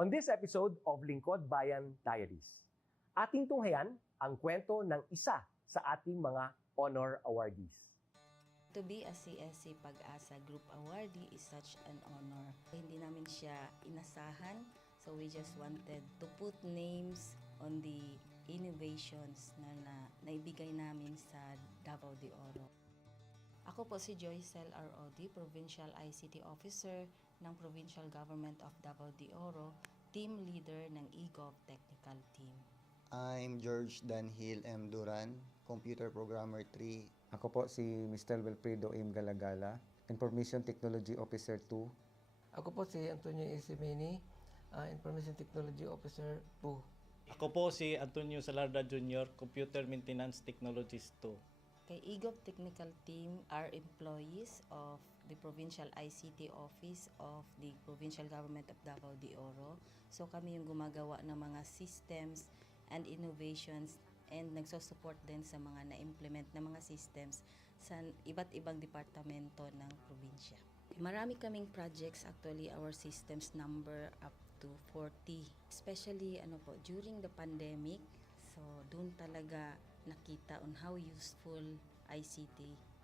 On this episode of Lingkod Bayan Diaries, ating tunghayan ang kwento ng isa sa ating mga honor awardees. To be a CSC Pag-asa Group Awardee is such an honor. Hindi namin siya inasahan, so we just wanted to put names on the innovations na naibigay namin sa Davao de Oro. Ako po si Joycel R.O.D., Provincial ICT Officer ng Provincial Government of Davao de Oro, Team Leader ng eGov Technical Team. I'm George Danhil M. Duran, Computer Programmer 3. Ako po si Mr. Wilfredo M. Galagala, Information Technology Officer 2. Ako po si Antonio Isimini, Information Technology Officer 2. Ako po si Antonio Salarda Jr., Computer Maintenance Technologist 2. Kay eGov Technical Team are employees of the Provincial ICT Office of the Provincial Government of Davao de Oro. So kami yung gumagawa ng mga systems and innovations and nagsusupport din sa mga na-implement na mga systems sa iba't ibang departamento ng probinsya. Marami kaming projects, actually our systems number up to 40. Especially during the pandemic, so doon talaga nakita on how useful ICT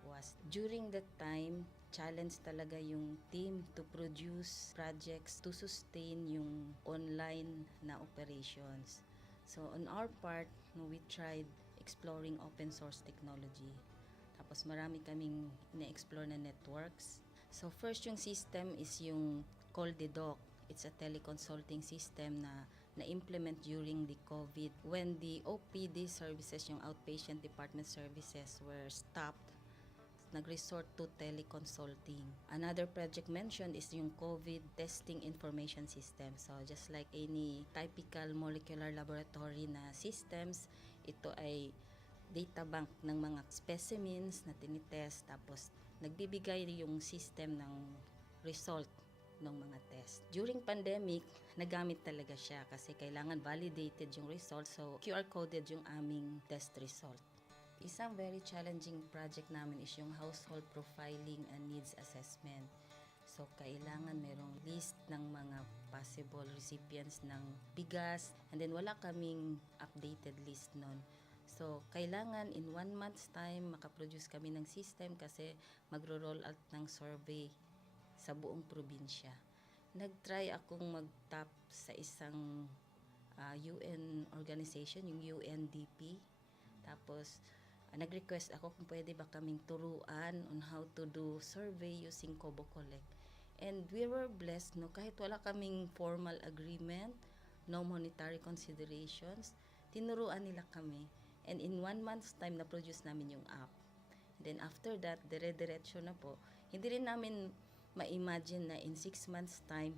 was. During that time, challenge talaga yung team to produce projects to sustain yung online na operations. So on our part, we tried exploring open source technology. Tapos marami kaming na-explore na networks. So first yung system is yung CallDedoc. It's a teleconsulting system na na-implement during the COVID. When the OPD services, yung outpatient department services, were stopped, nag-resort to teleconsulting. Another project mentioned is yung COVID testing information system. So just like any typical molecular laboratory na systems, ito ay data bank ng mga specimens na tinitest, tapos nagbibigay yung system ng result ng mga test. During pandemic, nagamit talaga siya kasi kailangan validated yung result, so QR coded yung aming test result. Isang very challenging project namin is yung household profiling and needs assessment. So kailangan merong list ng mga possible recipients ng bigas, and then wala kaming updated list nun. So, kailangan in 1 month's time makaproduce kami ng system kasi magro-roll out ng survey sa buong probinsya. Nag-try akong mag-tap sa isang UN organization, yung UNDP. Tapos, nag-request ako kung pwede ba kaming turuan on how to do survey using Kobo Collect. And we were blessed, kahit wala kaming formal agreement, no monetary considerations, tinuruan nila kami. And in 1 month's time, na-produce namin yung app. And then after that, dire-diretso na po. Hindi rin namin ma-imagine na in 6 months' time,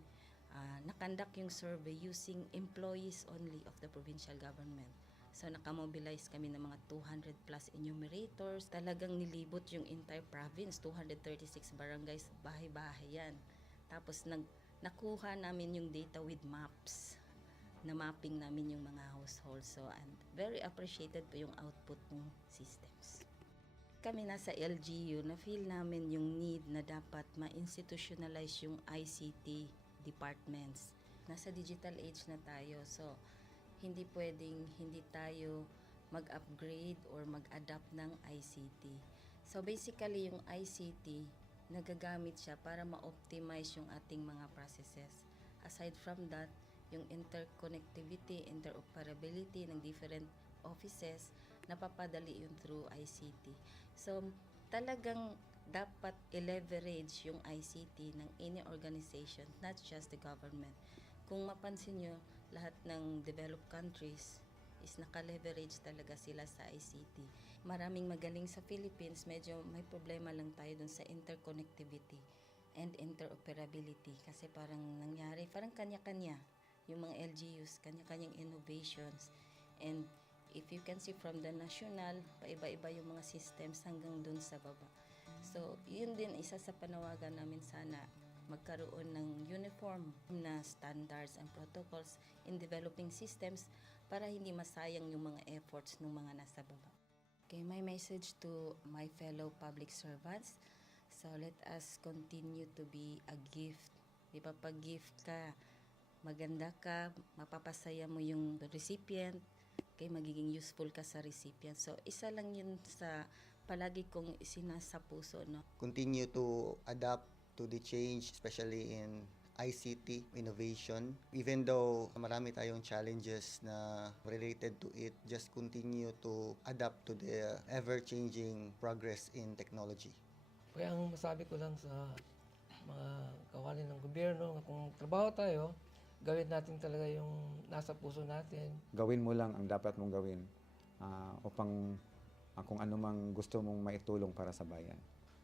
nakandak yung survey using employees only of the provincial government. So nakamobilize kami ng mga 200 plus enumerators. Talagang nilibot yung entire province, 236 barangays, bahay-bahay yan. Tapos nakuha namin yung data with maps. Na mapping namin yung mga households. So, and very appreciated po yung output ng systems. Kami nasa LGU, na-feel namin yung need na dapat ma-institutionalize yung ICT departments. Nasa digital age na tayo, so hindi pwedeng hindi tayo mag-upgrade or mag-adapt ng ICT. So basically, yung ICT, nagagamit siya para ma-optimize yung ating mga processes. Aside from that, yung interconnectivity, interoperability ng different offices, napapadali yun through ICT. So, talagang dapat i-leverage yung ICT ng any organization, not just the government. Kung mapansin nyo, lahat ng developed countries is naka-leverage talaga sila sa ICT. Maraming magaling sa Philippines, medyo may problema lang tayo dun sa interconnectivity and interoperability kasi parang nangyari, parang kanya-kanya yung mga LGUs, kanya-kanyang innovations. And if you can see from the national, paiba-iba yung mga systems hanggang dun sa baba. So, yun din isa sa panawagan namin, sana magkaroon ng uniform na standards and protocols in developing systems para hindi masayang yung mga efforts ng mga nasa baba. Okay, my message to my fellow public servants, so let us continue to be a gift. Di ba, pag gift ka, maganda ka, mapapasaya mo yung recipient, kay magiging useful ka sa recipient. So, isa lang yun sa palagi kong isinasa puso, no? Continue to adapt to the change, especially in ICT innovation. Even though marami tayong challenges na related to it, just continue to adapt to the ever-changing progress in technology. Kaya ang masabi ko lang sa mga kawani ng gobyerno, kung trabaho tayo, gawin natin talaga yung nasa puso natin. Gawin mo lang ang dapat mong gawin upang kung ano mang gusto mong maitulong para sa bayan.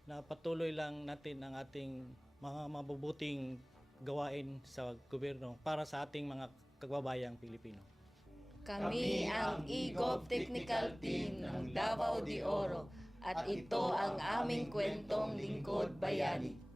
Na patuloy lang natin ang ating mga mabubuting gawain sa gobyerno para sa ating mga kababayang Pilipino. Kami ang EGOV Technical Team ng Davao de Oro at ito ang aming kwentong Lingkod Bayani.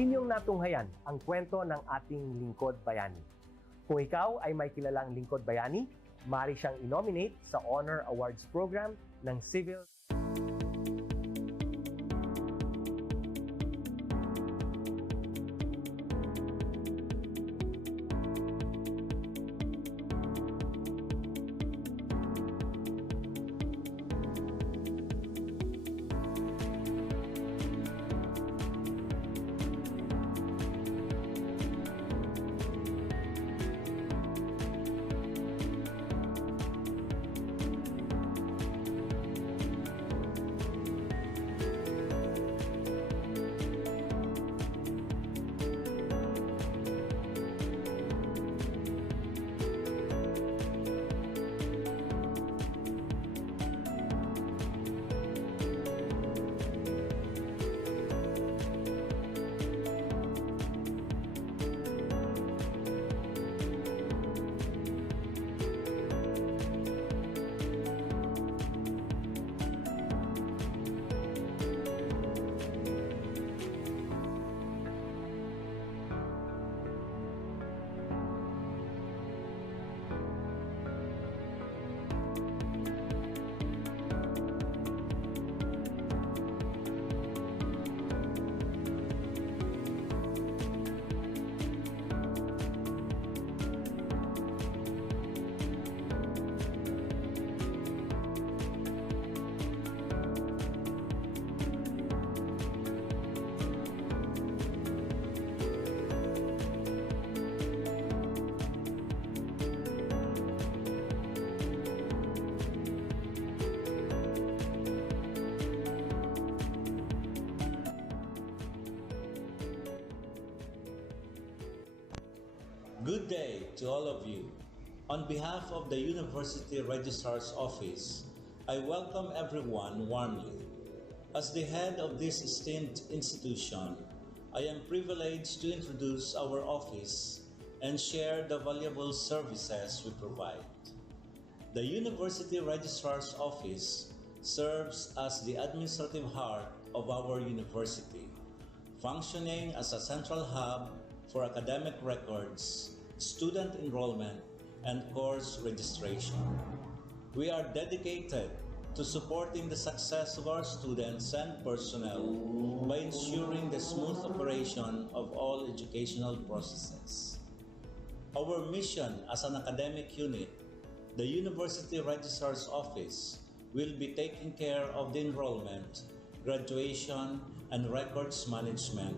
Inyong natunghayan ang kwento ng ating Lingkod Bayani. Kung ikaw ay may kilalang Lingkod Bayani, maaari siyang i-nominate sa Honor Awards Program ng Civil Good day to all of you. On behalf of the University Registrar's Office, I welcome everyone warmly. As the head of this esteemed institution, I am privileged to introduce our office and share the valuable services we provide. The University Registrar's Office serves as the administrative heart of our university, functioning as a central hub for academic records, student enrollment, and course registration. We are dedicated to supporting the success of our students and personnel by ensuring the smooth operation of all educational processes. Our mission as an academic unit, the University Registrar's Office, will be taking care of the enrollment, graduation, and records management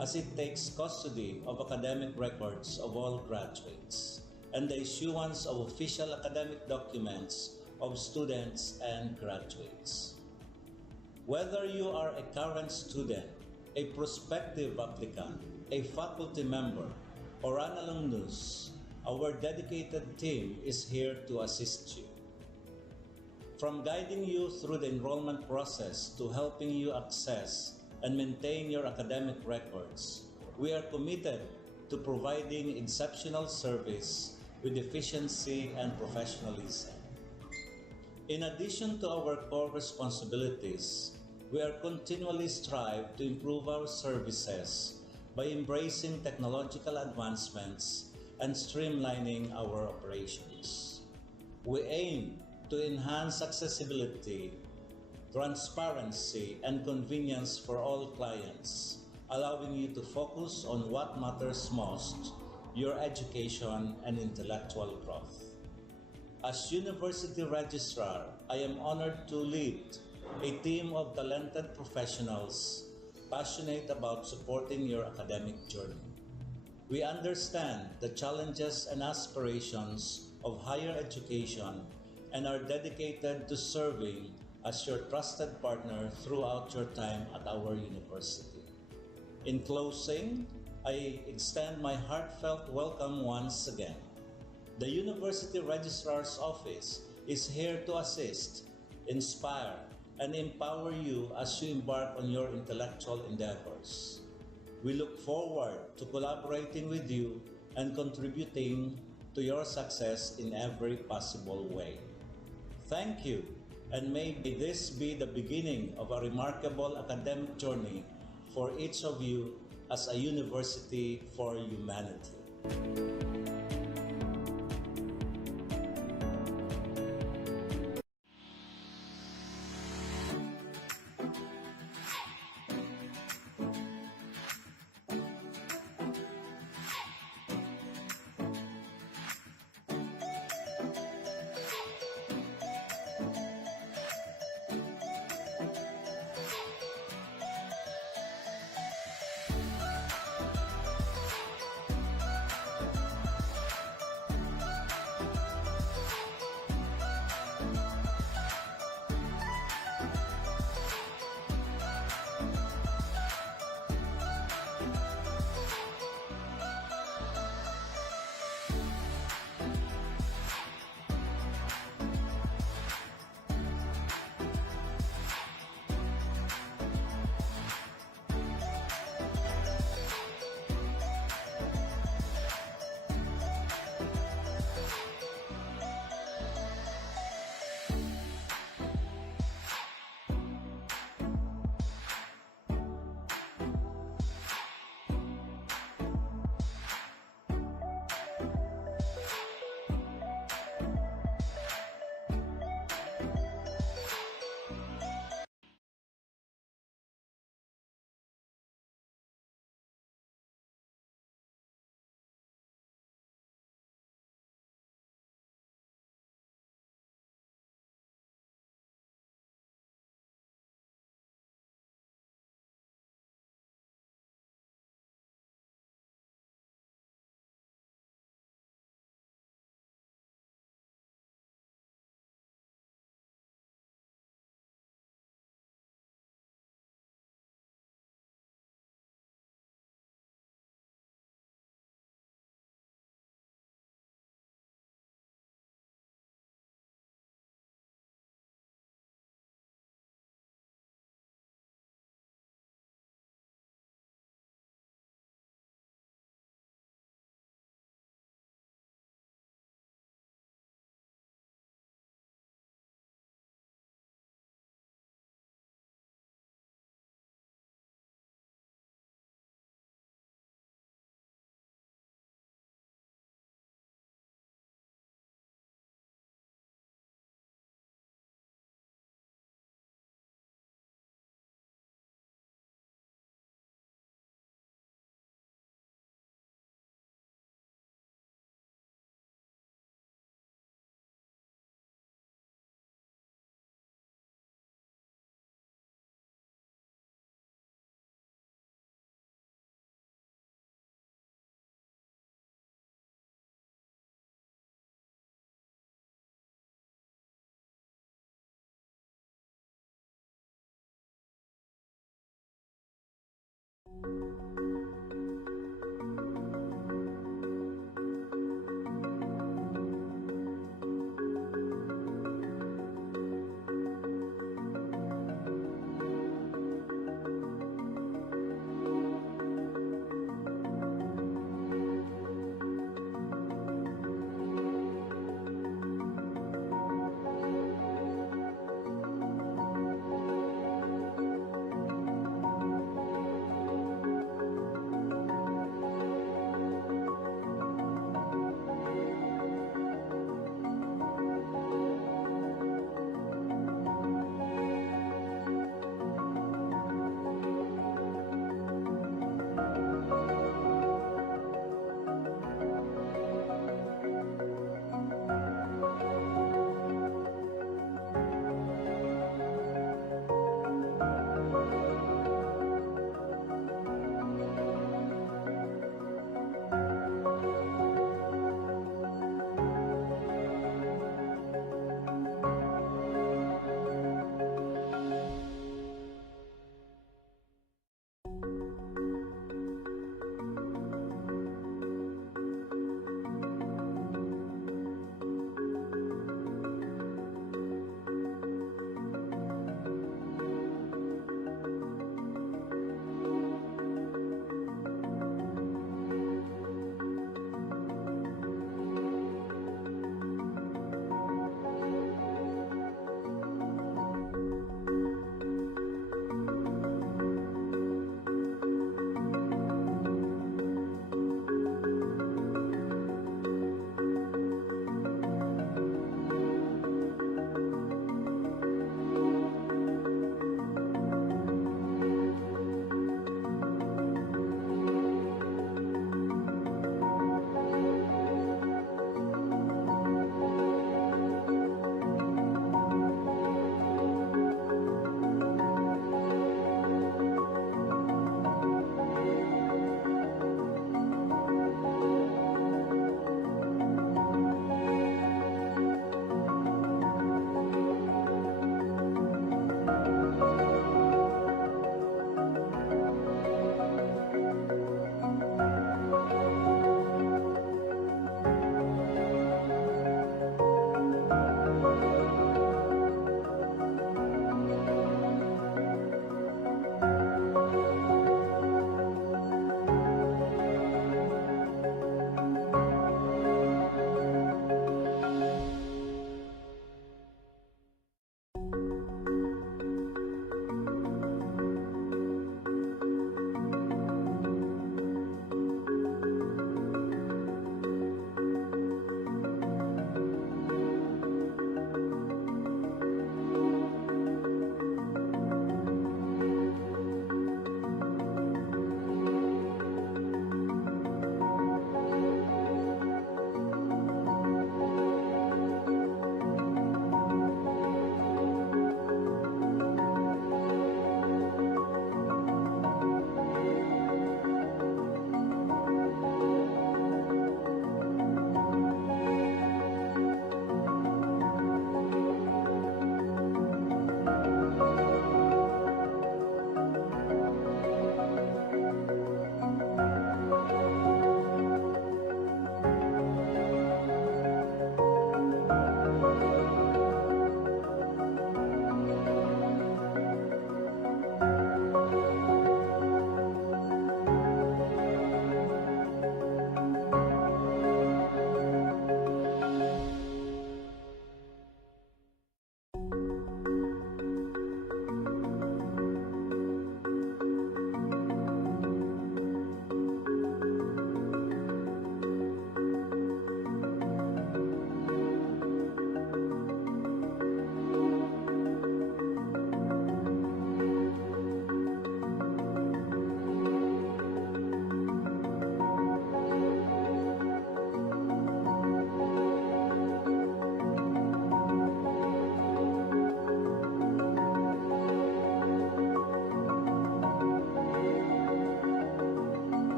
as it takes custody of academic records of all graduates and the issuance of official academic documents of students and graduates. Whether you are a current student, a prospective applicant, a faculty member, or an alumnus, our dedicated team is here to assist you. From guiding you through the enrollment process to helping you access and maintain your academic records, we are committed to providing exceptional service with efficiency and professionalism. In addition to our core responsibilities, we are continually strive to improve our services by embracing technological advancements and streamlining our operations. We aim to enhance accessibility, transparency, and convenience for all clients, allowing you to focus on what matters most, your education and intellectual growth. As University Registrar, I am honored to lead a team of talented professionals passionate about supporting your academic journey. We understand the challenges and aspirations of higher education and are dedicated to serving as your trusted partner throughout your time at our university. In closing, I extend my heartfelt welcome once again. The University Registrar's Office is here to assist, inspire, and empower you as you embark on your intellectual endeavors. We look forward to collaborating with you and contributing to your success in every possible way. Thank you, and may this be the beginning of a remarkable academic journey for each of you as a university for humanity.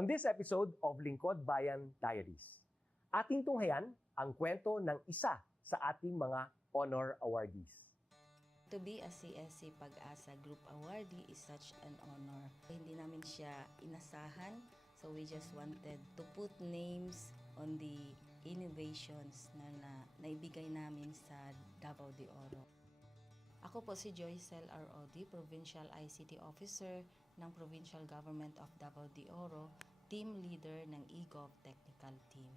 On this episode of Lingkod Bayan Diaries, ating tunghayan ang kwento ng isa sa ating mga honor awardees. To be a CSC Pag-asa Group Awardee is such an honor. Hindi namin siya inasahan, so we just wanted to put names on the innovations na naibigay namin sa Davao de Oro. Ako po si Joycel R. Odi, Provincial ICT Officer ng Provincial Government of Davao de Oro, Team Leader ng eGov Technical Team.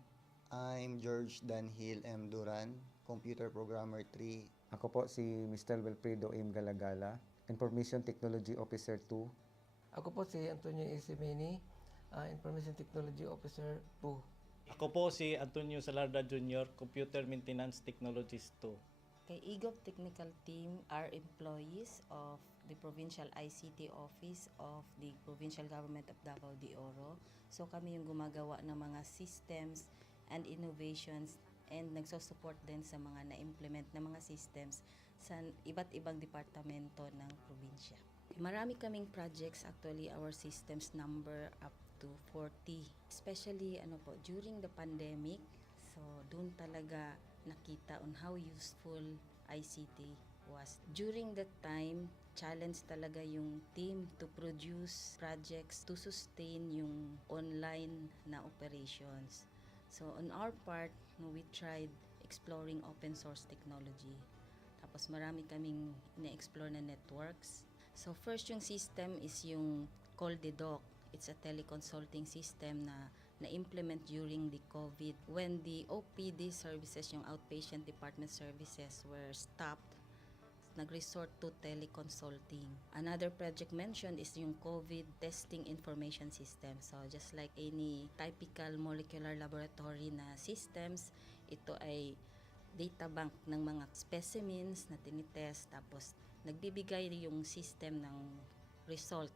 I'm George Danhil M. Duran, Computer Programmer 3. Ako po si Mr. Wilfredo M. Galagala, Information Technology Officer 2. Ako po si Antonio Isimeni, Information Technology Officer 2. Ako po si Antonio Salarda Jr., Computer Maintenance Technologist 2. Kay eGov Technical Team are employees of the Provincial ICT Office of the Provincial Government of Davao de Oro. So kami yung gumagawa ng mga systems and innovations and nagsusupport din sa mga na-implement na mga systems sa iba't ibang departamento ng probinsya. Marami kaming projects, actually our systems number up to 40. Especially during the pandemic, so doon talaga nakita on how useful ICT was. During that time, challenge talaga yung team to produce projects to sustain yung online na operations. So on our part, we tried exploring open source technology. Tapos marami kaming ina-explore na networks. So first yung system is yung CallDedoc. It's a teleconsulting system na na-implement during the COVID when the OPD services, yung outpatient department services, were stopped. Nag-resort to teleconsulting. Another project mentioned is yung COVID testing information system. So just like any typical molecular laboratory na systems, ito ay data bank ng mga specimens na tinitest, tapos nagbibigay yung system ng result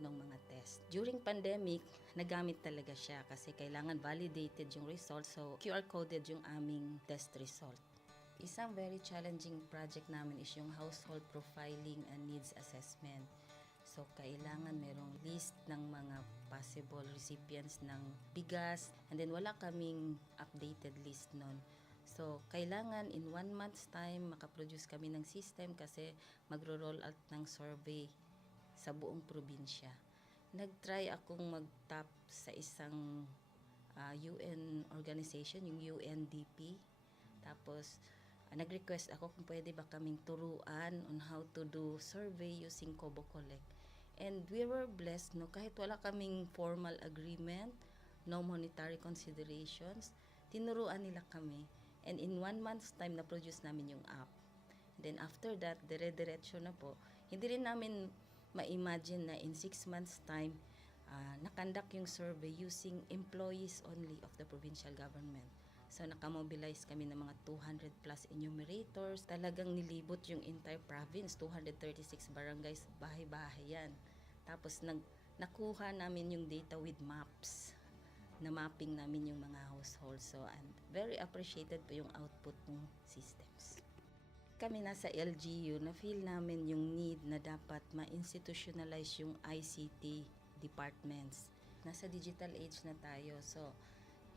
ng mga test. During pandemic, nagamit talaga siya kasi kailangan validated yung result, so QR coded yung aming test result. Isang very challenging project namin is yung household profiling and needs assessment. So, kailangan merong list ng mga possible recipients ng bigas, and then wala kaming updated list nun. So, kailangan in 1 month's time makaproduce kami ng system kasi magro-roll out ng survey sa buong probinsya. Nag-try akong mag-tap sa isang UN organization, yung UNDP. Tapos, nag-request ako kung pwede ba kaming turuan on how to do survey using Kobo Collect. And we were blessed, kahit wala kaming formal agreement, no monetary considerations, tinuruan nila kami. And in 1 month's time, na-produce namin yung app. Then after that, dire-diretso na po. Hindi rin namin ma-imagine na in 6 months' time, nakandak yung survey using employees only of the provincial government. So, nakamobilize kami ng mga 200 plus enumerators. Talagang nilibot yung entire province, 236 barangays, bahay-bahay yan. Tapos, nakuha namin yung data with maps. Na mapping namin yung mga households. So, and very appreciated po yung output ng systems. Kami nasa LGU, na-feel namin yung need na dapat ma-institutionalize yung ICT departments. Nasa digital age na tayo, so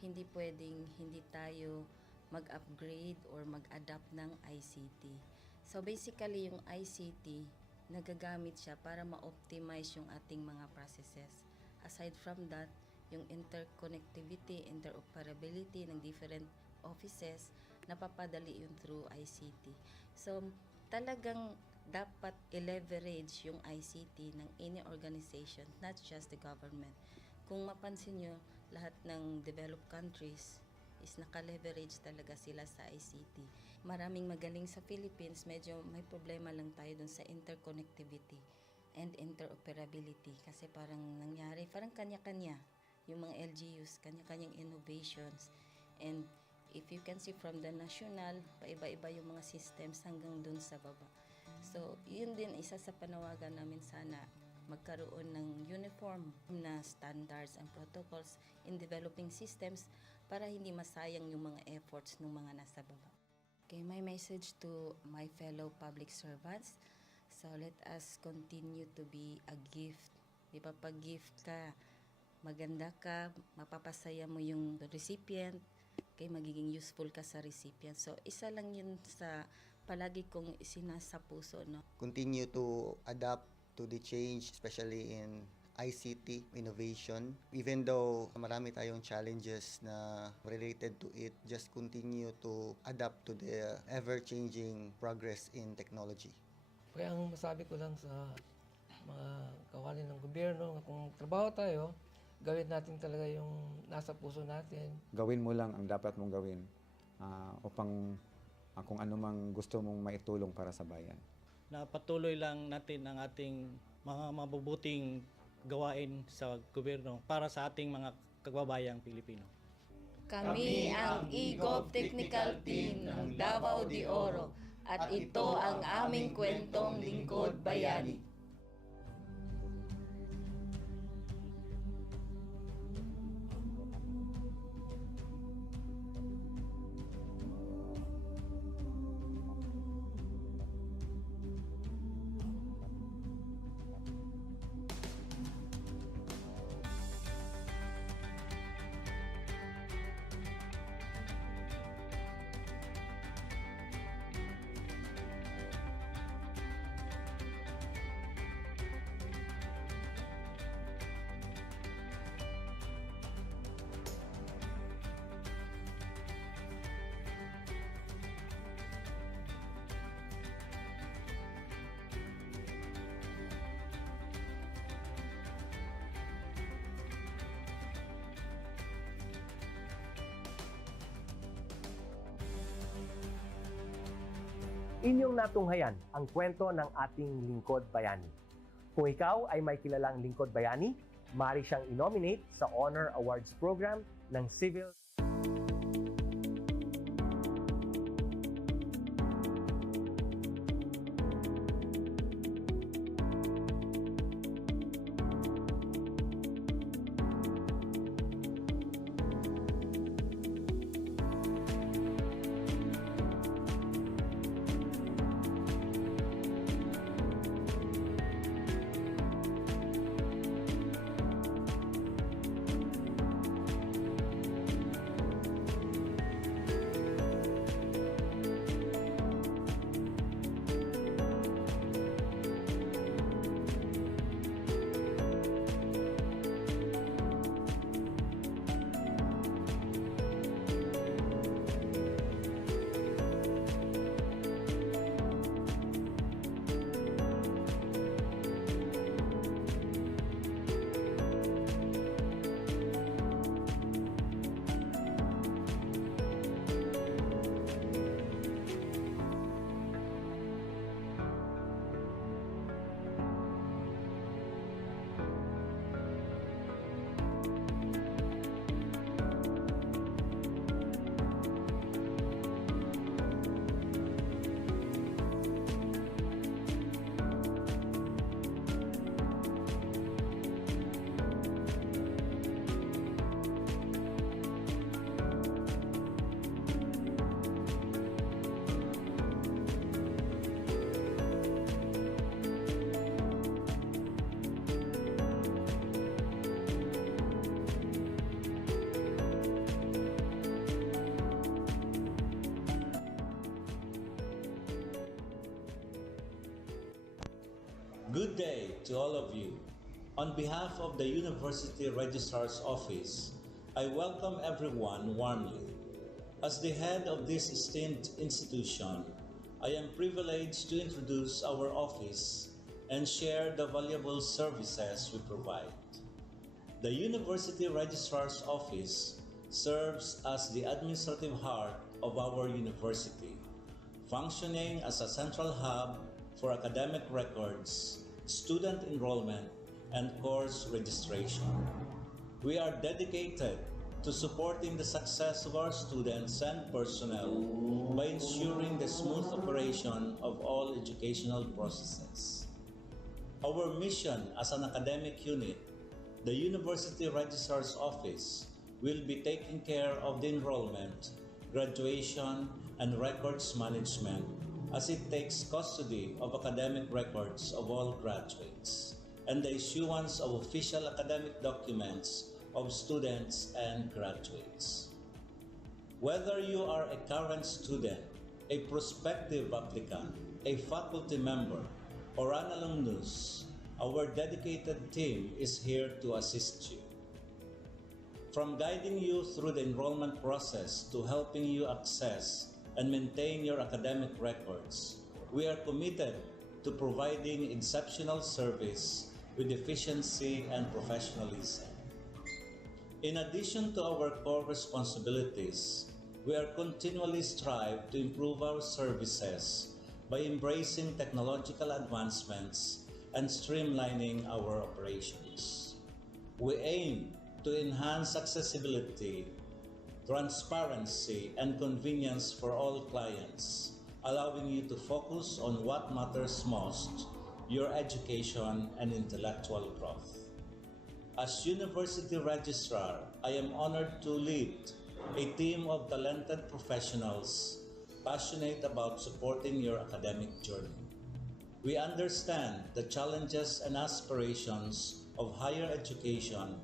hindi pwedeng hindi tayo mag-upgrade or mag-adapt ng ICT. So basically, yung ICT, nagagamit siya para ma-optimize yung ating mga processes. Aside from that, yung interconnectivity, interoperability ng different offices, napapadali yun through ICT. So talagang dapat i-leverage yung ICT ng any organization, not just the government. Kung mapansin nyo, lahat ng developed countries is naka-leverage talaga sila sa ICT. Maraming magaling sa Philippines, medyo may problema lang tayo dun sa interconnectivity and interoperability kasi parang nangyari, parang kanya-kanya yung mga LGUs, kanya-kanyang innovations. And if you can see from the national, paiba-iba yung mga systems hanggang dun sa baba. So, yun din isa sa panawagan namin sana magkaroon ng uniform na standards and protocols in developing systems para hindi masayang yung mga efforts ng mga nasa baba. Okay, my message to my fellow public servants, so let us continue to be a gift. Di ba, pag gift ka, maganda ka, mapapasaya mo yung recipient, kay magiging useful ka sa recipient. So, isa lang yun sa palagi kong isinasa puso, no? Continue to adapt to the change, especially in ICT innovation. Even though marami tayong challenges na related to it, just continue to adapt to the ever-changing progress in technology. Kaya ang masabi ko lang sa mga kawani ng gobyerno, kung trabaho tayo, gawin natin talaga yung nasa puso natin. Gawin mo lang ang dapat mong gawin upang kung ano mang gusto mong maitulong para sa bayan. Na patuloy lang natin ang ating mga mabubuting gawain sa gobyerno para sa ating mga kababayang Pilipino. Kami ang EGOV Technical Team ng Davao de Oro at ito ang aming kwentong Lingkod Bayani. Inyong natunghayan ang kwento ng ating lingkod bayani. Kung ikaw ay may kilalang lingkod bayani, maaari siyang i-nominate sa Honor Awards Program ng Civil Good day to all of you. On behalf of the University Registrar's Office, I welcome everyone warmly. As the head of this esteemed institution, I am privileged to introduce our office and share the valuable services we provide. The University Registrar's Office serves as the administrative heart of our university, functioning as a central hub for academic records, student enrollment, and course registration. We are dedicated to supporting the success of our students and personnel by ensuring the smooth operation of all educational processes. Our mission as an academic unit, the University Registrar's Office, will be taking care of the enrollment, graduation, and records management as it takes custody of academic records of all graduates and the issuance of official academic documents of students and graduates. Whether you are a current student, a prospective applicant, a faculty member, or an alumnus, our dedicated team is here to assist you. From guiding you through the enrollment process to helping you access and maintain your academic records, we are committed to providing exceptional service with efficiency and professionalism. In addition to our core responsibilities, we are continually strive to improve our services by embracing technological advancements and streamlining our operations. We aim to enhance accessibility, transparency, and convenience for all clients, allowing you to focus on what matters most, your education and intellectual growth. As University Registrar, I am honored to lead a team of talented professionals passionate about supporting your academic journey. We understand the challenges and aspirations of higher education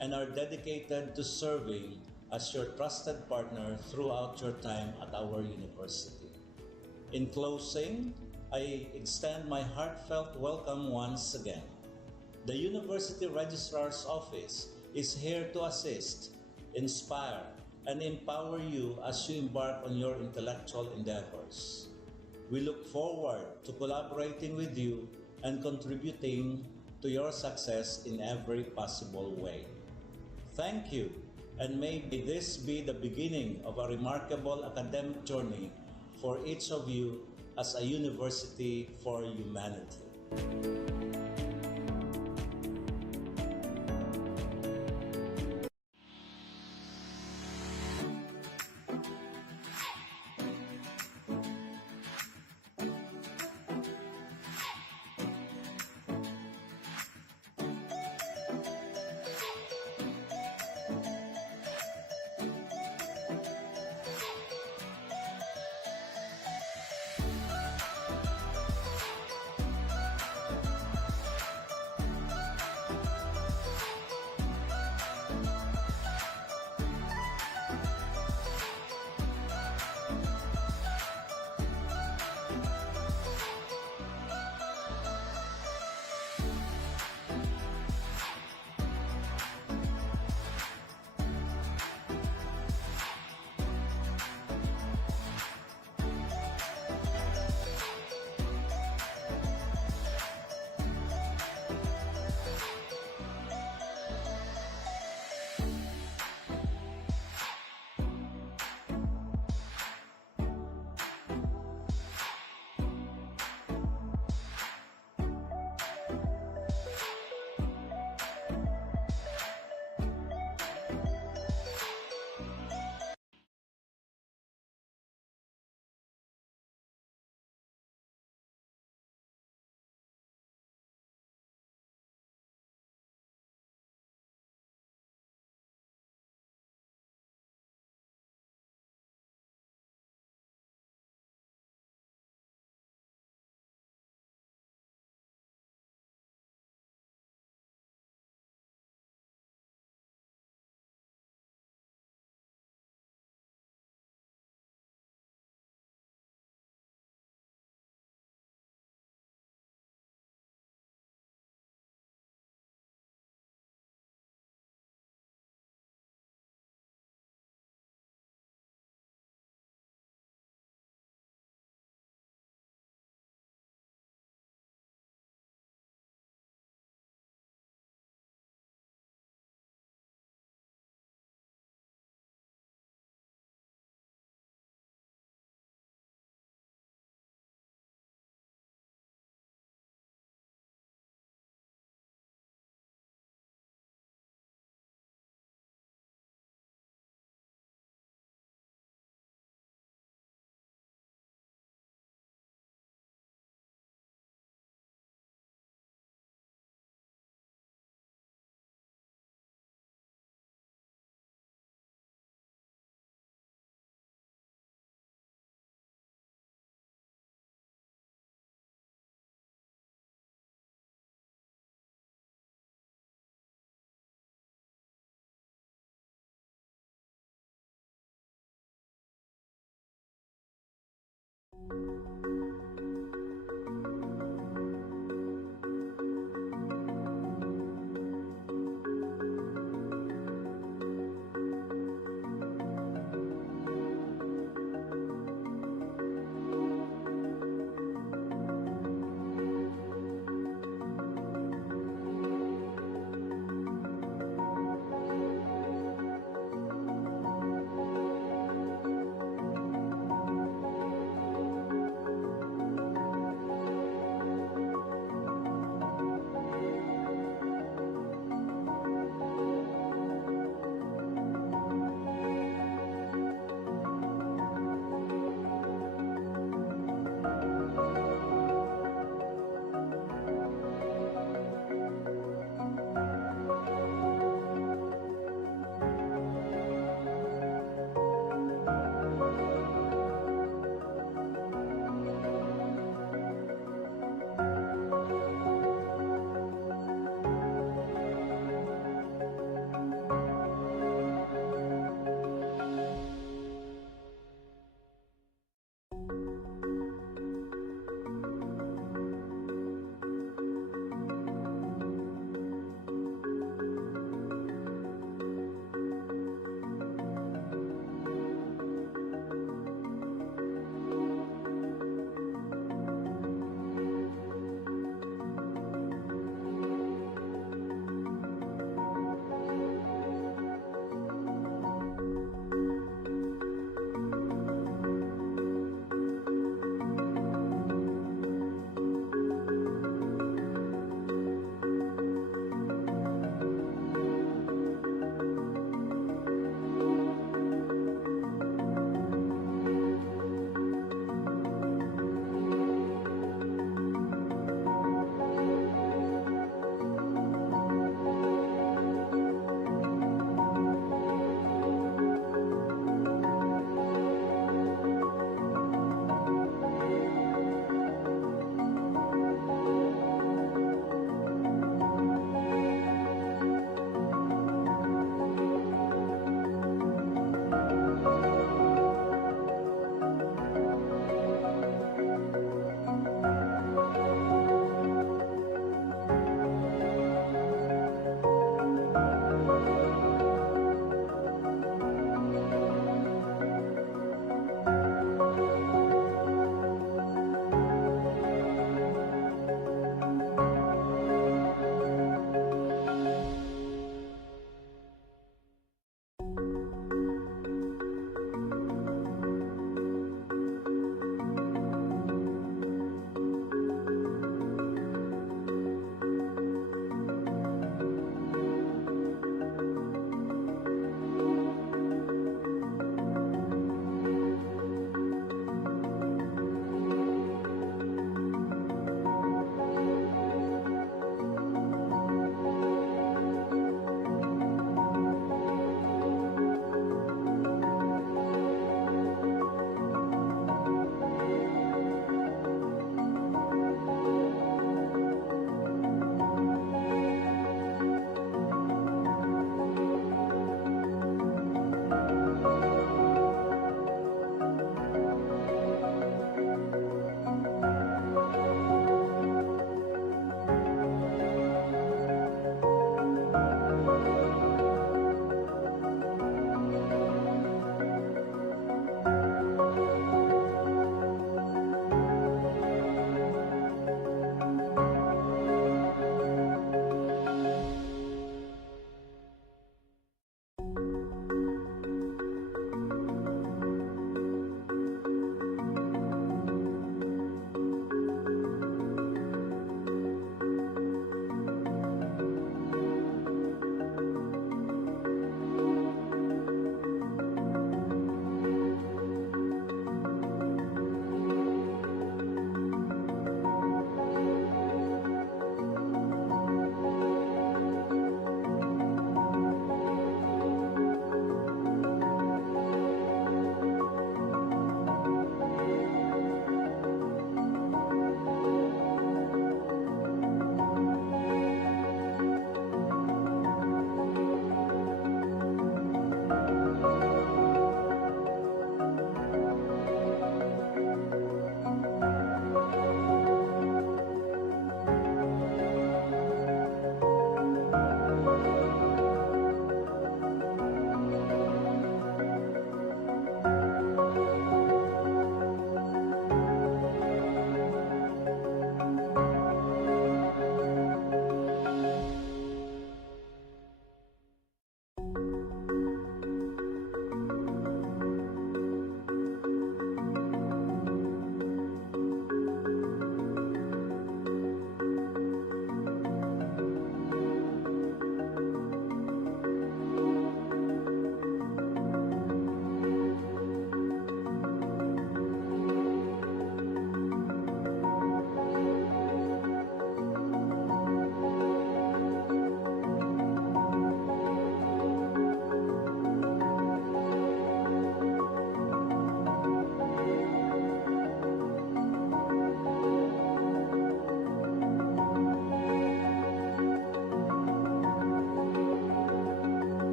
and are dedicated to serving as your trusted partner throughout your time at our university. In closing, I extend my heartfelt welcome once again. The University Registrar's Office is here to assist, inspire, and empower you as you embark on your intellectual endeavors. We look forward to collaborating with you and contributing to your success in every possible way. Thank you, and may this be the beginning of a remarkable academic journey for each of you as a university for humanity.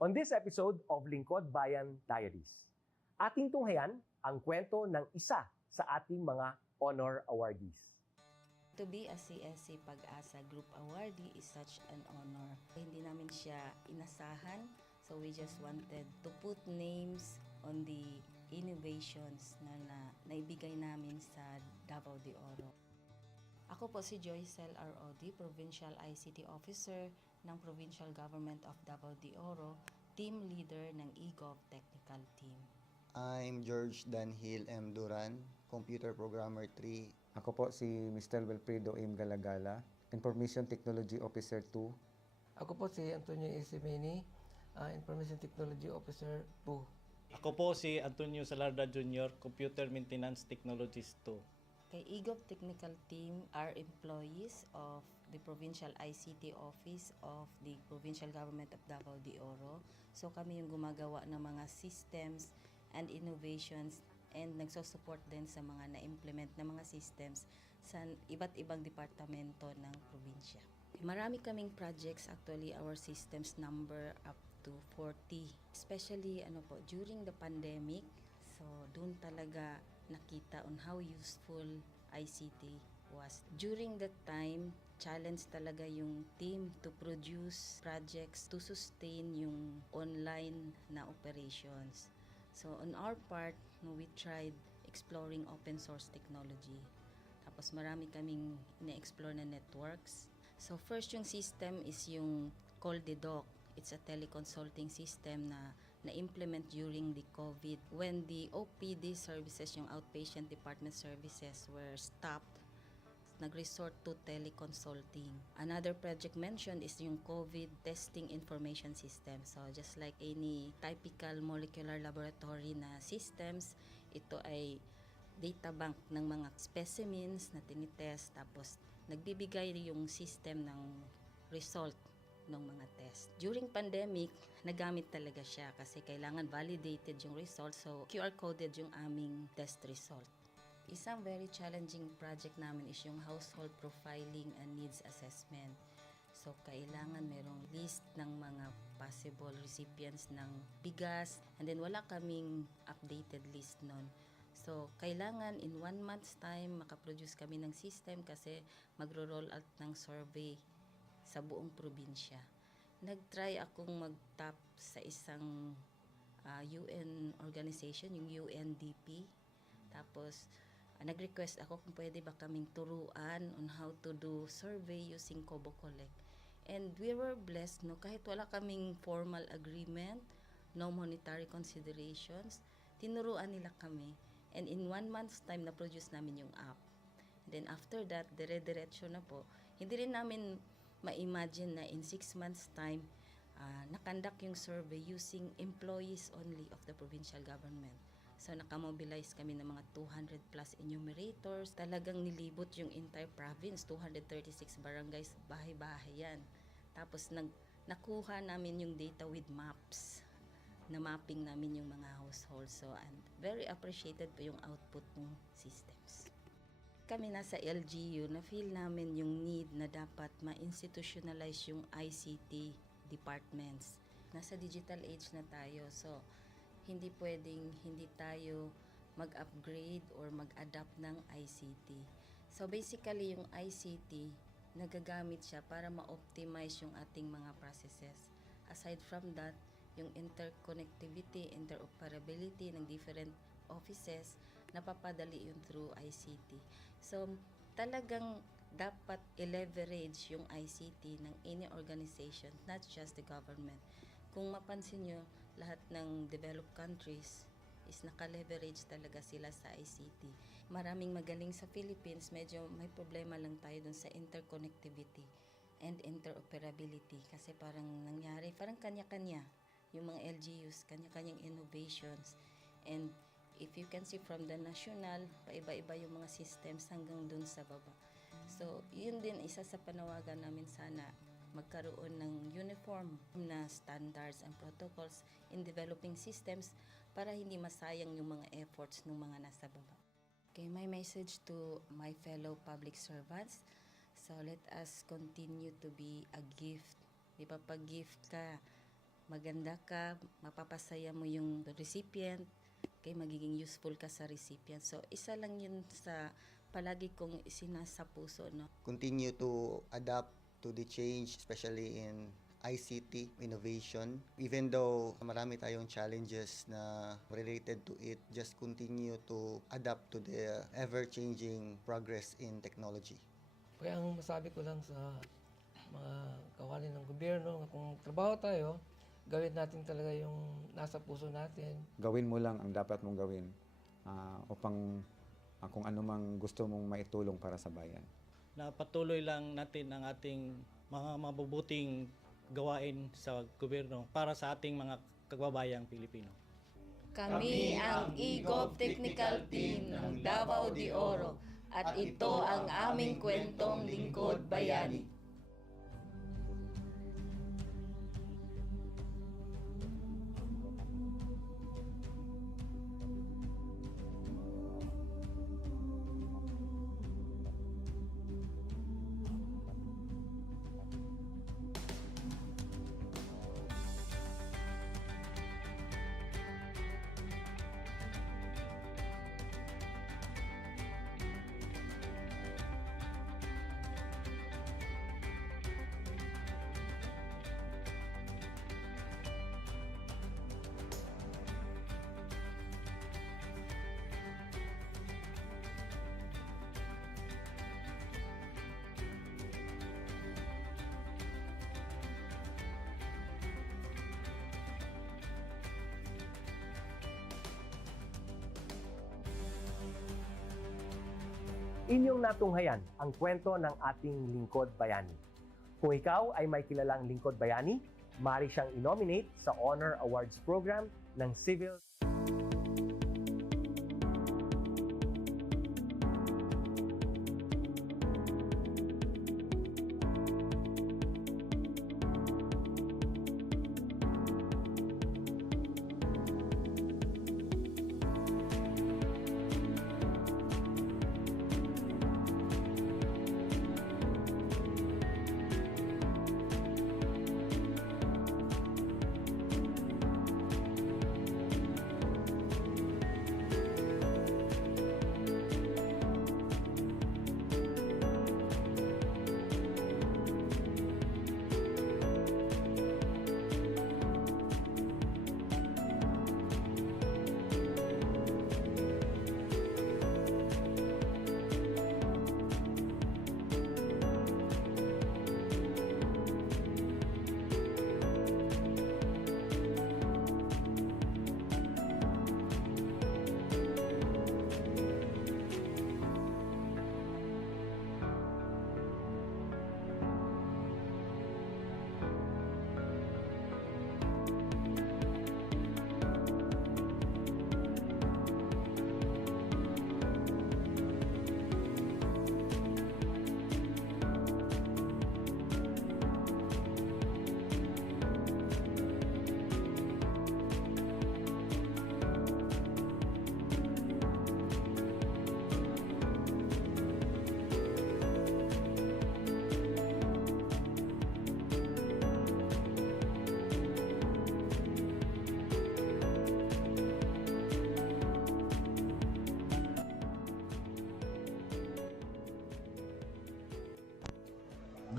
On this episode of Lingkod Bayan Diaries, ating tunghayan ang kwento ng isa sa ating mga honor awardees. To be a CSC Pag-asa Group Awardee is such an honor. Hindi namin siya inasahan, so we just wanted to put names on the innovations na naibigay namin sa Davao de Oro. Ako po si Joycel R. Odi, Provincial ICT Officer ng Provincial Government of Davao de Oro, Team Leader ng eGov Technical Team. I'm George Danhil M. Duran, Computer Programmer 3. Ako po si Mr. Wilfredo M. Galagala, Information Technology Officer 2. Ako po si Antonio Isimeni, Information Technology Officer 2. Ako po si Antonio Salarda Jr., Computer Maintenance Technologist 2. Kay eGov Technical Team are employees of the Provincial ICT Office of the Provincial Government of Davao de Oro. So kami yung gumagawa ng mga systems and innovations and nagsusupport din sa mga na-implement na mga systems sa iba't ibang departamento ng probinsya. Marami kaming projects, actually our systems number up to 40. Especially during the pandemic, so doon talaga nakita on how useful ICT was. During that time, challenge talaga yung team to produce projects to sustain yung online na operations. So on our part, we tried exploring open source technology. Tapos marami kaming ina-explore na networks. So first yung system is yung CallDedoc. It's a teleconsulting system na na-implement during the COVID. When the OPD services, yung outpatient department services were stopped, nag-resort to teleconsulting. Another project mentioned is yung COVID testing information system. So just like any typical molecular laboratory na systems, ito ay data bank ng mga specimens na tinitest, tapos nagbibigay yung system ng result ng mga test. During pandemic, nagamit talaga siya kasi kailangan validated yung result, so QR coded yung aming test result. Isang very challenging project namin is yung household profiling and needs assessment. So kailangan merong list ng mga possible recipients ng bigas, and then wala kaming updated list nun. So kailangan in 1 month's time makaproduce kami ng system kasi magro-roll out ng survey sa buong probinsya. Nag-try akong mag-tap sa isang UN organization, yung UNDP. Tapos nag-request ako kung pwede ba kaming turuan on how to do survey using Kobo Collect. And we were blessed, kahit wala kaming formal agreement, no monetary considerations, tinuruan nila kami. And in 1 month's time, na-produce namin yung app. And then after that, dire-diretso na po. Hindi rin namin ma-imagine na in 6 months' time, nakandak yung survey using employees only of the provincial government. So nakamobilize kami ng mga 200 plus enumerators. Talagang nilibot yung entire province, 236 barangays, bahay-bahay yan. Tapos nakuha namin yung data with maps. Na mapping namin yung mga households. So and very appreciated po yung output ng systems. Kami nasa LGU, na-feel namin yung need na dapat ma-institutionalize yung ICT departments. Nasa digital age na tayo, so hindi pwedeng hindi tayo mag-upgrade or mag-adapt ng ICT. So basically, yung ICT, nagagamit siya para ma-optimize yung ating mga processes. Aside from that, yung interconnectivity, interoperability ng different offices, napapadali yun through ICT. So, talagang dapat i-leverage yung ICT ng any organization, not just the government. Kung mapansin nyo, lahat ng developed countries is naka-leverage talaga sila sa ICT. Maraming magaling sa Philippines, medyo may problema lang tayo dun sa interconnectivity and interoperability kasi parang nangyari, parang kanya-kanya yung mga LGUs, kanya-kanyang innovations. And if you can see from the national, paiba-iba yung mga systems hanggang dun sa baba. So, yun din isa sa panawagan namin, sana magkaroon ng uniform na standards and protocols in developing systems para hindi masayang yung mga efforts ng mga nasa baba. Okay, my message to my fellow public servants, so let us continue to be a gift. Di ba, pag gift ka, maganda ka, mapapasaya mo yung recipient, kay magiging useful ka sa recipient. So, isa lang yun sa palagi kong isinasa puso, no? Continue to adapt to the change, especially in ICT innovation. Even though marami tayong challenges na related to it, just continue to adapt to the ever-changing progress in technology. Kaya ang masabi ko lang sa mga kawani ng gobyerno, kung trabaho tayo, gawin natin talaga yung nasa puso natin. Gawin mo lang ang dapat mong gawin upang kung ano mang gusto mong maitulong para sa bayan. Na patuloy lang natin ang ating mga mabubuting gawain sa gobyerno para sa ating mga kababayang Pilipino. Kami ang EGOV Technical Team ng Davao de Oro at ito ang aming kwentong Lingkod Bayani. Inyong natunghayan ang kwento ng ating lingkod bayani. Kung ikaw ay may kilalang lingkod bayani, maaari siyang i-nominate sa Honor Awards Program ng Civil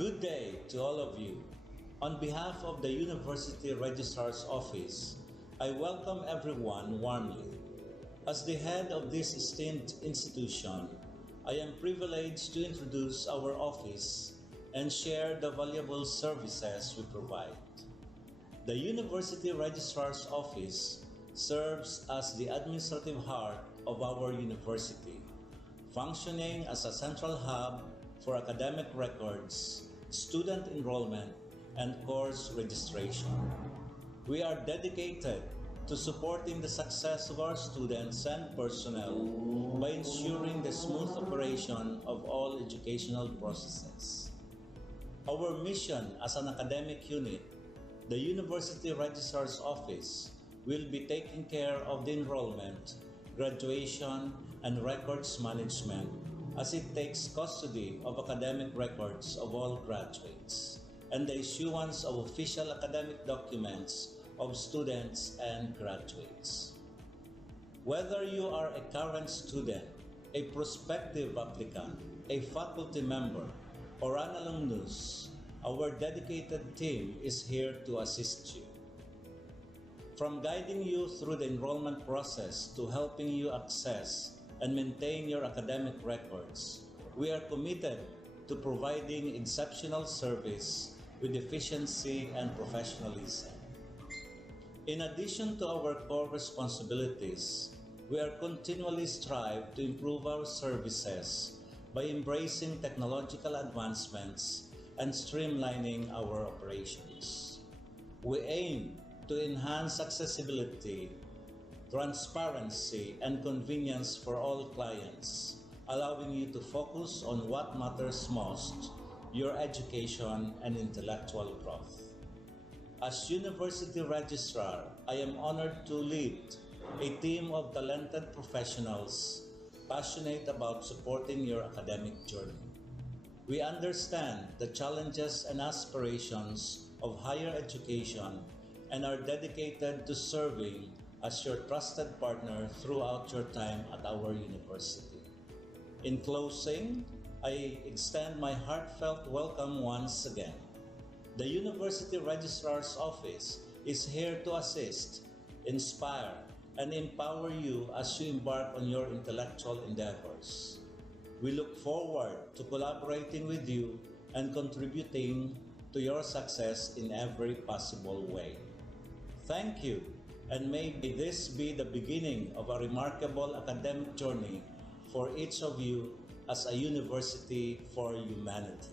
Good day to all of you. On behalf of the University Registrar's Office, I welcome everyone warmly. As the head of this esteemed institution, I am privileged to introduce our office and share the valuable services we provide. The University Registrar's Office serves as the administrative heart of our university, functioning as a central hub for academic records, student enrollment, and course registration. We are dedicated to supporting the success of our students and personnel by ensuring the smooth operation of all educational processes. Our mission as an academic unit, the University Registrar's Office, will be taking care of the enrollment, graduation, and records management as it takes custody of academic records of all graduates and the issuance of official academic documents of students and graduates. Whether you are a current student, a prospective applicant, a faculty member, or an alumnus, our dedicated team is here to assist you. From guiding you through the enrollment process to helping you access and maintain your academic records, we are committed to providing exceptional service with efficiency and professionalism. In addition to our core responsibilities, we are continually strive to improve our services by embracing technological advancements and streamlining our operations. We aim to enhance accessibility, transparency, and convenience for all clients, allowing you to focus on what matters most, your education and intellectual growth. As University Registrar, I am honored to lead a team of talented professionals passionate about supporting your academic journey. We understand the challenges and aspirations of higher education and are dedicated to serving as your trusted partner throughout your time at our university. In closing, I extend my heartfelt welcome once again. The University Registrar's Office is here to assist, inspire, and empower you as you embark on your intellectual endeavors. We look forward to collaborating with you and contributing to your success in every possible way. Thank you, and may this be the beginning of a remarkable academic journey for each of you as a university for humanity.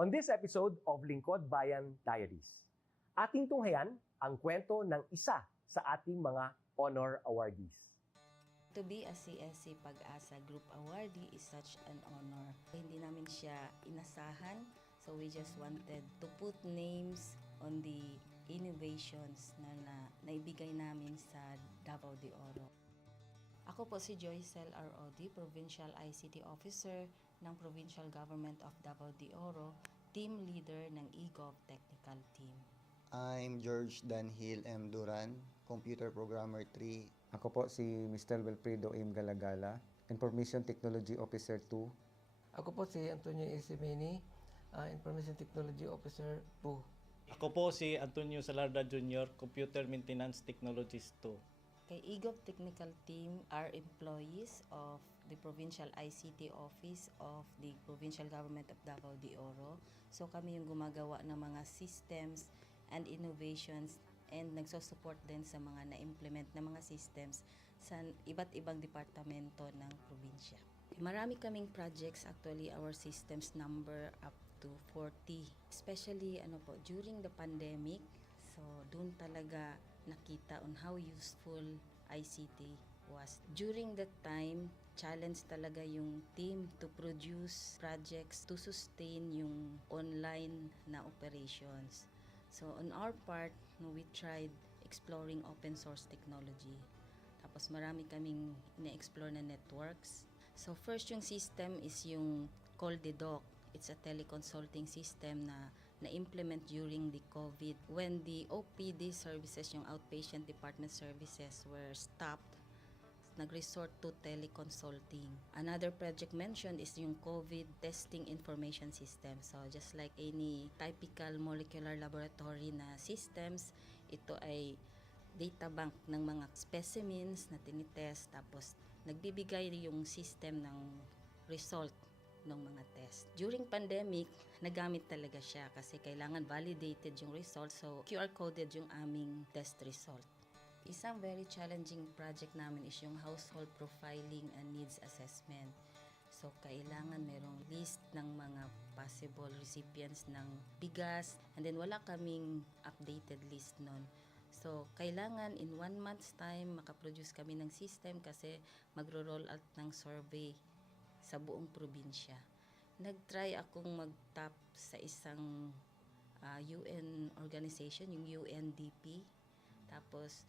On this episode of Lingkod Bayan Diaries, ating tunghayan ang kwento ng isa sa ating mga honor awardees. To be a CSC Pag-asa Group Awardee is such an honor. Hindi namin siya inasahan, so we just wanted to put names on the innovations na naibigay namin sa Davao de Oro. Ako po si Joycel R.O.D., Provincial ICT Officer ng Provincial Government of Davao de Oro, Team Leader ng eGov Technical Team. I'm George Danhil M. Duran, Computer Programmer 3. Ako po si Mr. Wilfredo M. Galagala, Information Technology Officer 2. Ako po si Antonio Isimeni, Information Technology Officer 2. Ako po si Antonio Salarda Jr., Computer Maintenance Technologist 2. Kay eGov Technical Team are employees of the Provincial ICT Office of the Provincial Government of Davao de Oro. So kami yung gumagawa ng mga systems and innovations and nagsusupport din sa mga na-implement na mga systems sa iba't ibang departamento ng probinsya. Marami kaming projects, actually our systems number up to 40. Especially during the pandemic, so doon talaga nakita on how useful ICT was. During that time, challenge talaga yung team to produce projects to sustain yung online na operations. So on our part, we tried exploring open source technology. Tapos marami kaming ina-explore na networks. So first yung system is yung CallDedoc. It's a teleconsulting system na na-implement during the COVID. When the OPD services, yung outpatient department services, were stopped, nag-resort to teleconsulting. Another project mentioned is yung COVID testing information system. So just like any typical molecular laboratory na systems, ito ay data bank ng mga specimens na tinitest, tapos nagbibigay yung system ng result ng mga test. During pandemic, nagamit talaga siya kasi kailangan validated yung result, so QR coded yung aming test result. Isang very challenging project namin is yung household profiling and needs assessment. So kailangan merong list ng mga possible recipients ng bigas, and then wala kaming updated list nun. So kailangan in 1 month's time makaproduce kami ng system kasi magro-roll out ng survey sa buong probinsya. Nag-try akong mag-tap sa isang UN organization, yung UNDP. Tapos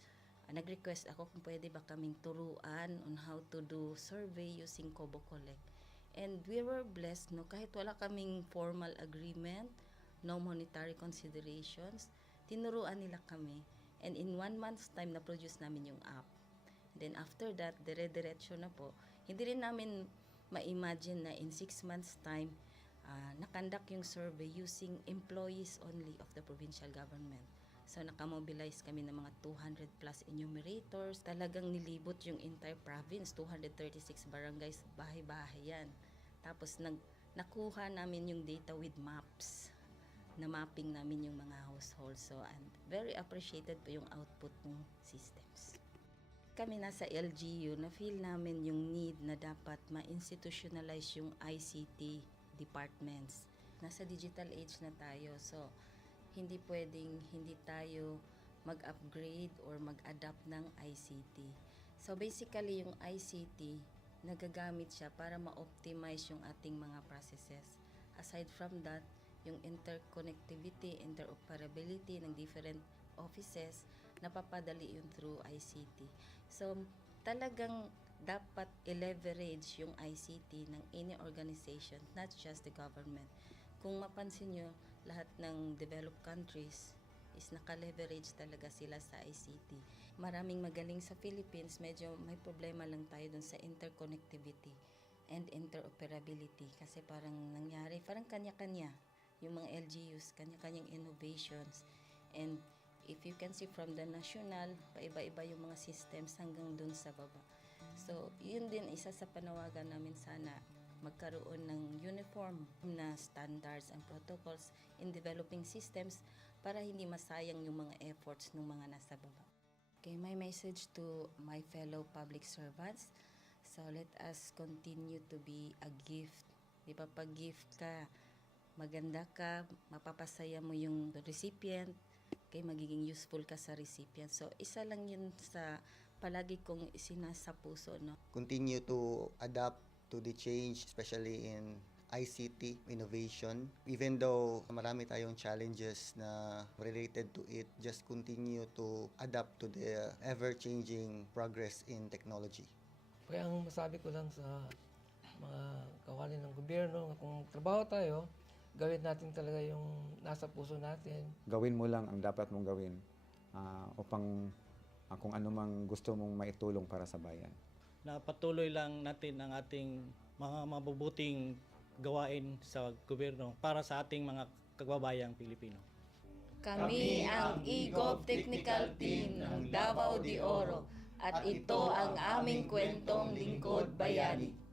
nag-request ako kung pwede ba kaming turuan on how to do survey using Kobo Collect. And we were blessed, kahit wala kaming formal agreement, no monetary considerations, tinuruan nila kami. And in 1 month's time, na-produce namin yung app. Then after that, dire-diretso na po. Hindi rin namin ma-imagine na in 6 months' time, nakandak yung survey using employees only of the provincial government. So nakamobilize kami ng mga 200 plus enumerators. Talagang nilibot yung entire province, 236 barangays, bahay-bahay yan. Tapos nakuha namin yung data with maps. Na mapping namin yung mga households. So and very appreciated po yung output ng systems. Kami nasa LGU, na-feel namin yung need na dapat ma-institutionalize yung ICT departments. Nasa digital age na tayo, so hindi pwedeng hindi tayo mag-upgrade or mag-adapt ng ICT. So basically, yung ICT, nagagamit siya para ma-optimize yung ating mga processes. Aside from that, yung interconnectivity, interoperability ng different offices, napapadali yun through ICT. So, talagang dapat i-leverage yung ICT ng any organization, not just the government. Kung mapansin nyo, lahat ng developed countries is naka-leverage talaga sila sa ICT. Maraming magaling sa Philippines, medyo may problema lang tayo dun sa interconnectivity and interoperability. Kasi parang nangyari, parang kanya-kanya yung mga LGUs, kanya-kanyang innovations. And if you can see from the national, paiba-iba yung mga systems hanggang dun sa baba. So, yun din isa sa panawagan namin, sana magkaroon ng uniform na standards and protocols in developing systems para hindi masayang yung mga efforts ng mga nasa baba. Okay, my message to my fellow public servants, so let us continue to be a gift. Di ba, pag gift ka, maganda ka, mapapasaya mo yung recipient, kay magiging useful ka sa recipient. So, isa lang yun sa palagi kong isinasa puso, no? Continue to adapt to the change, especially in ICT innovation. Even though marami tayong challenges na related to it, just continue to adapt to the ever-changing progress in technology. Kaya ang masabi ko lang sa mga kawani ng gobyerno, kung trabaho tayo, gawin natin talaga yung nasa puso natin. Gawin mo lang ang dapat mong gawin upang kung ano mang gusto mong maitulong para sa bayan. Na patuloy lang natin ang ating mga mabubuting gawain sa gobyerno para sa ating mga kababayang Pilipino. Kami ang EGOV Technical Team ng Davao de Oro at ito ang aming kwentong Lingkod Bayani.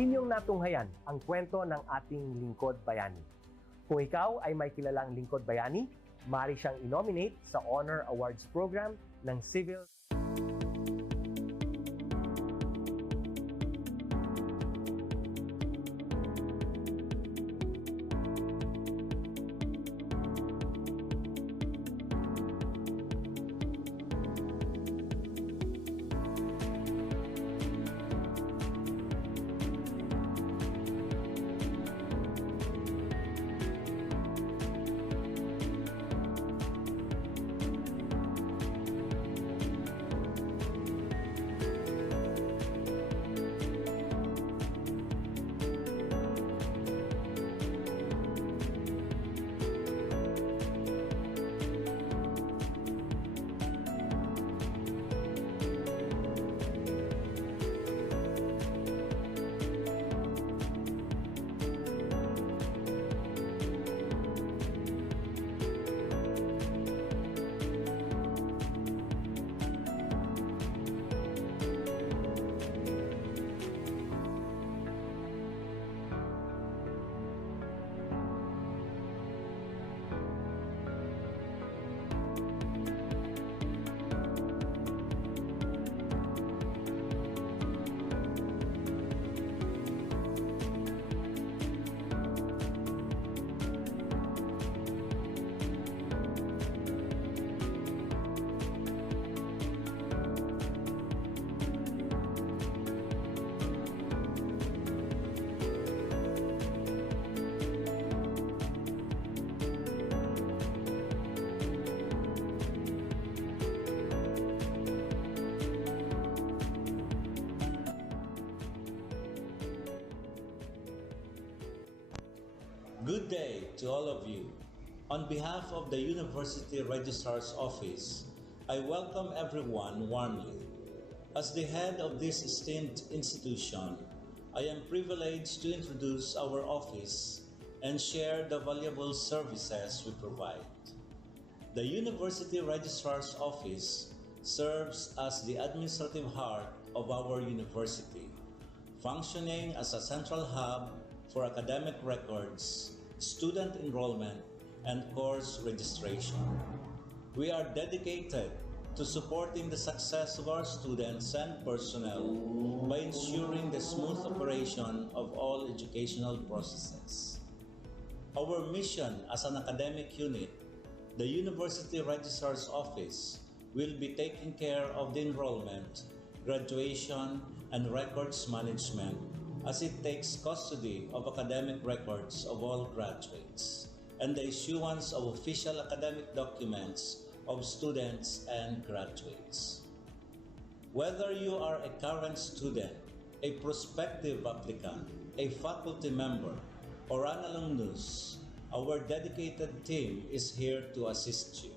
Inyong natunghayan ang kwento ng ating Lingkod Bayani. Kung ikaw ay may kilalang Lingkod Bayani, maaari siyang i-nominate sa Honor Awards Program ng Civil Good day to all of you. On behalf of the University Registrar's Office, I welcome everyone warmly. As the head of this esteemed institution, I am privileged to introduce our office and share the valuable services we provide. The University Registrar's Office serves as the administrative heart of our university, functioning as a central hub for academic records, student enrollment, and course registration. We are dedicated to supporting the success of our students and personnel by ensuring the smooth operation of all educational processes. Our mission as an academic unit, the University Registrar's Office, will be taking care of the enrollment, graduation, and records management as it takes custody of academic records of all graduates and the issuance of official academic documents of students and graduates. Whether you are a current student, a prospective applicant, a faculty member, or an alumnus, our dedicated team is here to assist you.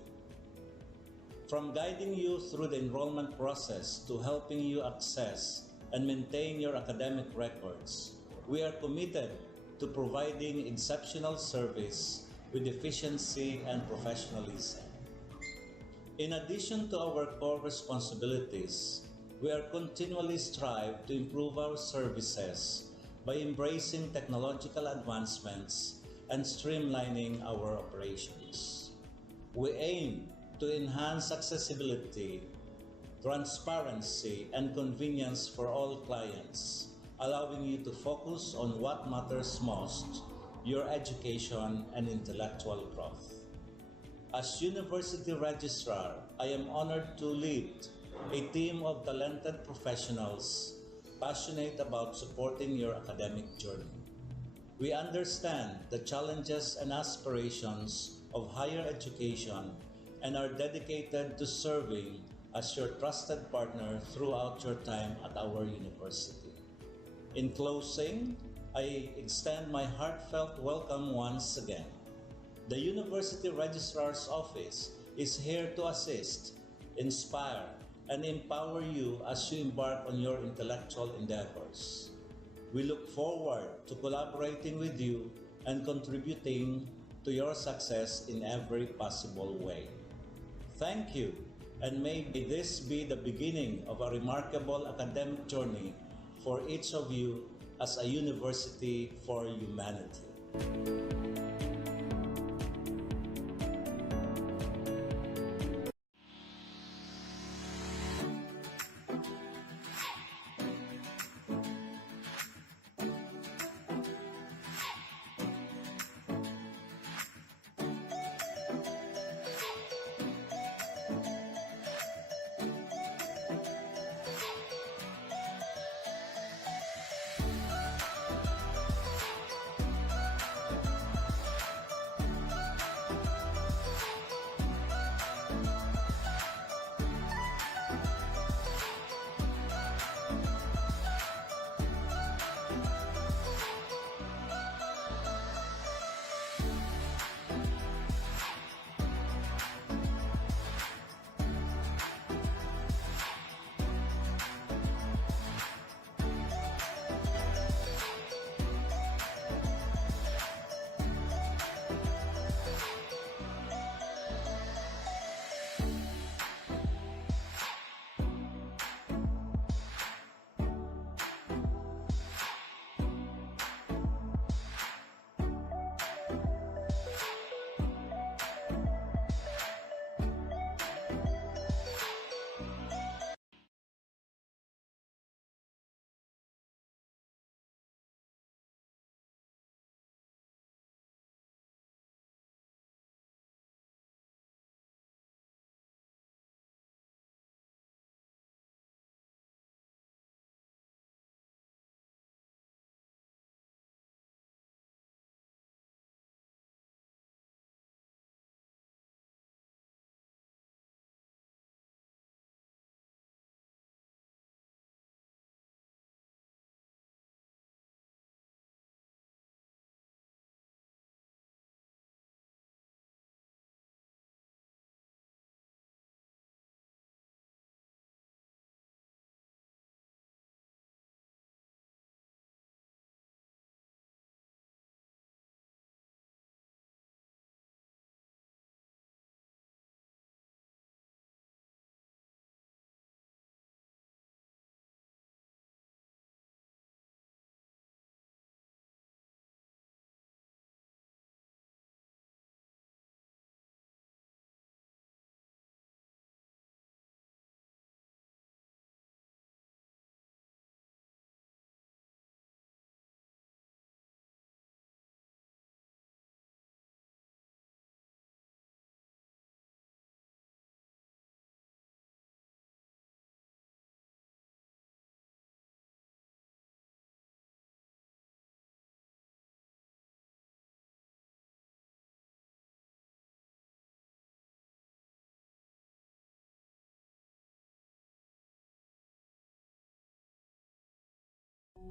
From guiding you through the enrollment process to helping you access and maintain your academic records, we are committed to providing exceptional service with efficiency and professionalism. In addition to our core responsibilities, we are continually strive to improve our services by embracing technological advancements and streamlining our operations. We aim to enhance accessibility, transparency, and convenience for all clients, allowing you to focus on what matters most, your education and intellectual growth. As University Registrar, I am honored to lead a team of talented professionals passionate about supporting your academic journey. We understand the challenges and aspirations of higher education and are dedicated to serving as your trusted partner throughout your time at our university. In closing, I extend my heartfelt welcome once again. The University Registrar's Office is here to assist, inspire, and empower you as you embark on your intellectual endeavors. We look forward to collaborating with you and contributing to your success in every possible way. Thank you, and may this be the beginning of a remarkable academic journey for each of you as a university for humanity.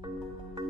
Pilipino.